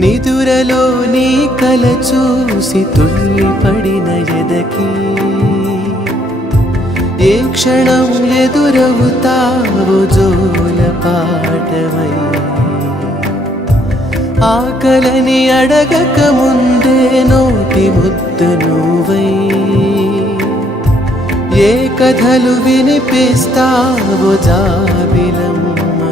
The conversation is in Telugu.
నిదురలో నీ కల చూసి తుల్లిపడిన ఎదకి ఏ క్షణం ఎదురవుతావో జోల పాటవై ఆకలని అడగక ముందే నోటి ముద్దు నువ్వై ఏ కథలు వినిపిస్తావో జాబిలమ్మై